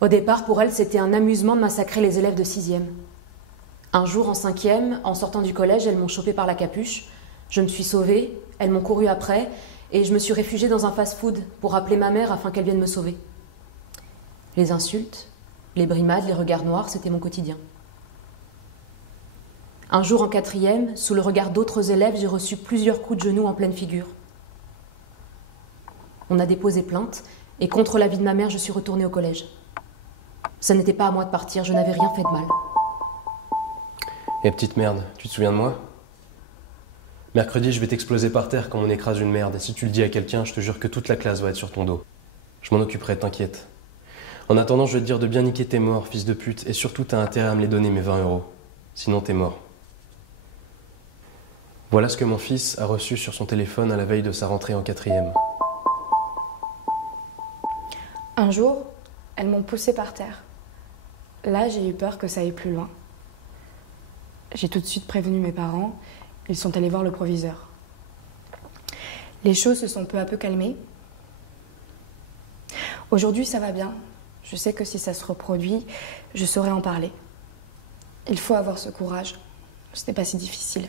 Au départ, pour elle, c'était un amusement de massacrer les élèves de 6e. Un jour, en 5e, en sortant du collège, elles m'ont chopée par la capuche. Je me suis sauvée, elles m'ont couru après, et je me suis réfugiée dans un fast-food pour appeler ma mère afin qu'elle vienne me sauver. Les insultes, les brimades, les regards noirs, c'était mon quotidien. Un jour, en 4e, sous le regard d'autres élèves, j'ai reçu plusieurs coups de genoux en pleine figure. On a déposé plainte, et contre l'avis de ma mère, je suis retournée au collège. Ça n'était pas à moi de partir, je n'avais rien fait de mal. Eh petite merde, tu te souviens de moi? Mercredi, je vais t'exploser par terre comme on écrase une merde, et si tu le dis à quelqu'un, je te jure que toute la classe va être sur ton dos. Je m'en occuperai, t'inquiète. En attendant, je vais te dire de bien niquer tes morts, fils de pute, et surtout t'as intérêt à me les donner, mes 20 €. Sinon t'es mort. Voilà ce que mon fils a reçu sur son téléphone à la veille de sa rentrée en 4e. Un jour, elles m'ont poussée par terre. Là, j'ai eu peur que ça aille plus loin. J'ai tout de suite prévenu mes parents. Ils sont allés voir le proviseur. Les choses se sont peu à peu calmées. Aujourd'hui, ça va bien. Je sais que si ça se reproduit, je saurai en parler. Il faut avoir ce courage. Ce n'est pas si difficile.